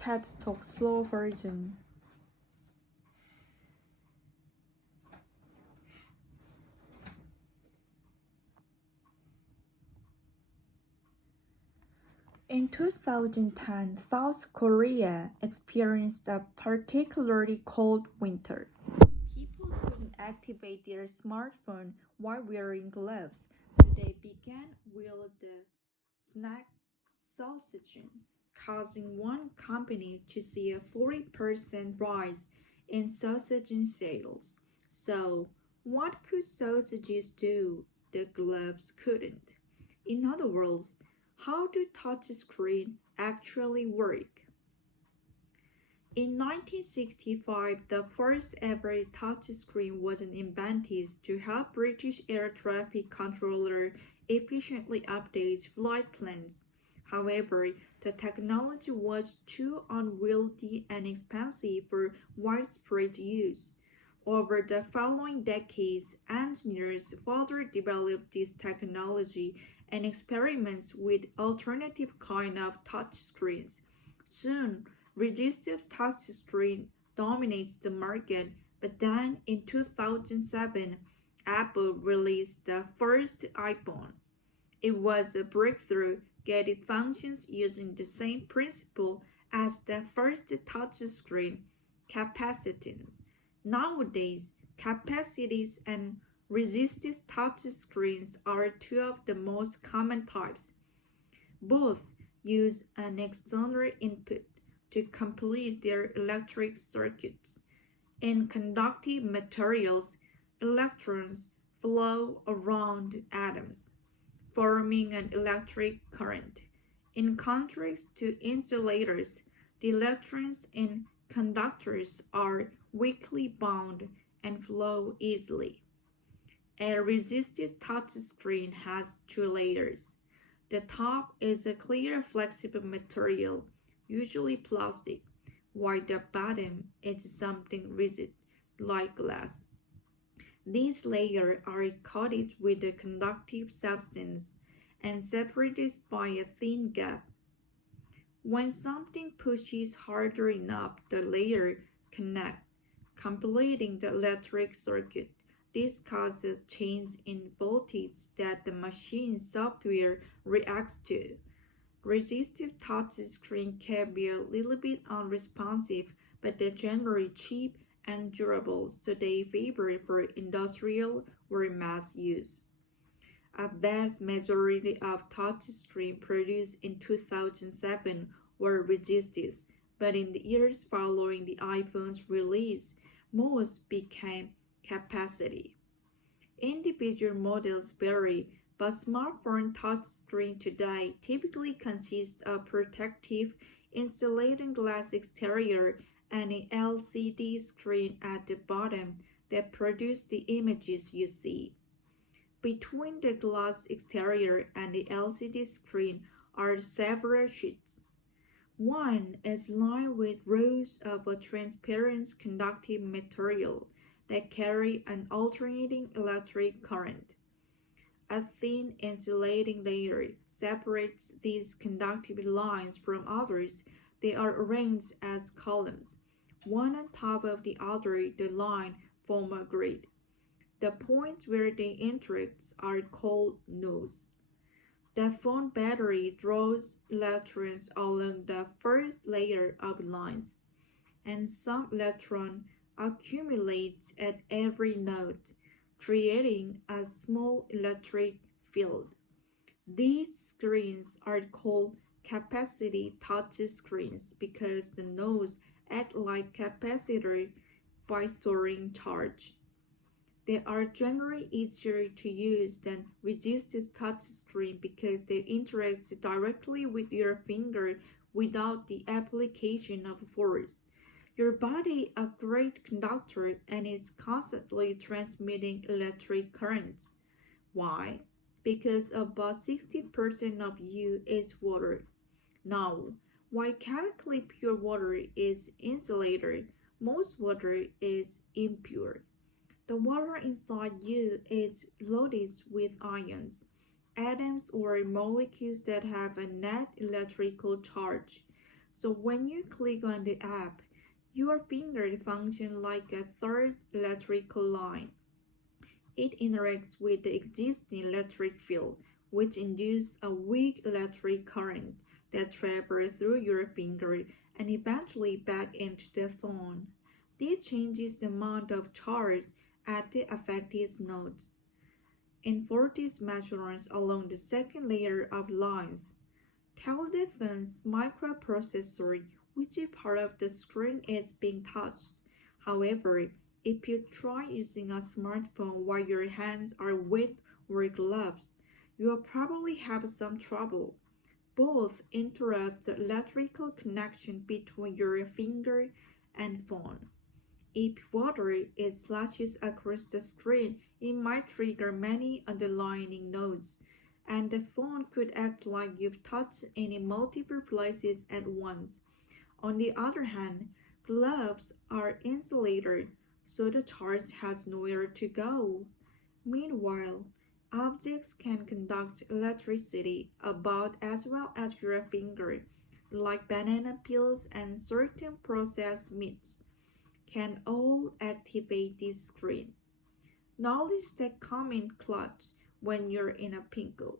TED Talk slow version. In 2010, South Korea experienced a particularly cold winter. People couldn't activate their smartphone while wearing gloves, so they began with the snack substitution, causing one company to see a 40% rise in sausage sales. So, what could sausages do the gloves couldn't? In other words, how do touchscreens actually work? In 1965, the first ever touchscreen was invented to help British air traffic controllers efficiently update flight plans. However, the technology was too unwieldy and expensive for widespread use. Over the following decades, engineers further developed this technology and experiments with alternative kind of touchscreens. Soon, resistive touchscreen dominates the market, but then in 2007, Apple released the first iPhone. It was a breakthrough, getting functions using the same principle as the first touchscreen, capacitance. Nowadays, capacities and resistive touchscreens are two of the most common types. Both use an external input to complete their electric circuits. In conductive materials, electrons flow around atoms, forming an electric current. In contrast to insulators, the electrons in conductors are weakly bound and flow easily. A resistive touchscreen has two layers. The top is a clear flexible material, usually plastic, while the bottom is something rigid, like glass. These layers are coated with a conductive substance and separated by a thin gap. When something pushes harder enough, the layers connect, completing the electric circuit. This causes change in voltage that the machine's software reacts to. Resistive touchscreen can be a little bit unresponsive, but they're generally cheap and durable, so they favor for industrial or mass use. A vast majority of touchscreens produced in 2007 were resistive, but in the years following the iPhone's release, most became capacitive. Individual models vary, but smartphone touchscreen today typically consist of protective insulating glass exterior and an LCD screen at the bottom that produce the images you see. Between the glass exterior and the LCD screen are several sheets. One is lined with rows of a transparent conductive material that carry an alternating electric current. A thin insulating layer separates these conductive lines from others. They are arranged as columns, one on top of the other. The line form a grid. The points where they interact are called nodes. The phone battery draws electrons along the first layer of lines, and some electron accumulates at every node, creating a small electric field. These screens are called capacitive touchscreens because the nodes act like capacitors by storing charge. They are generally easier to use than resistive touchscreen because they interact directly with your finger without the application of force. Your body is a great conductor and is constantly transmitting electric currents. Why? Because about 60% of you is water. Now, while chemically pure water is insulated, most water is impure. The water inside you is loaded with ions, atoms or molecules that have a net electrical charge. So when you click on the app, your finger functions like a third electrical line. It interacts with the existing electric field, which induces a weak electric current that travels through your finger and eventually back into the phone. This changes the amount of charge at the affected nodes. Enforces measurements along the second layer of lines. Tell the phone's microprocessor which part of the screen is being touched. However, if you try using a smartphone while your hands are wet or gloves, you will probably have some trouble. Both interrupt the electrical connection between your finger and phone. If water is splashes across the screen, it might trigger many underlying nodes, and the phone could act like you've touched it in multiple places at once. On the other hand, gloves are insulated, so the charge has nowhere to go. Meanwhile, objects can conduct electricity about as well as your finger, like banana peels and certain processed meats, can all activate this screen. Knowledge that comes in clutch when you're in a pickle.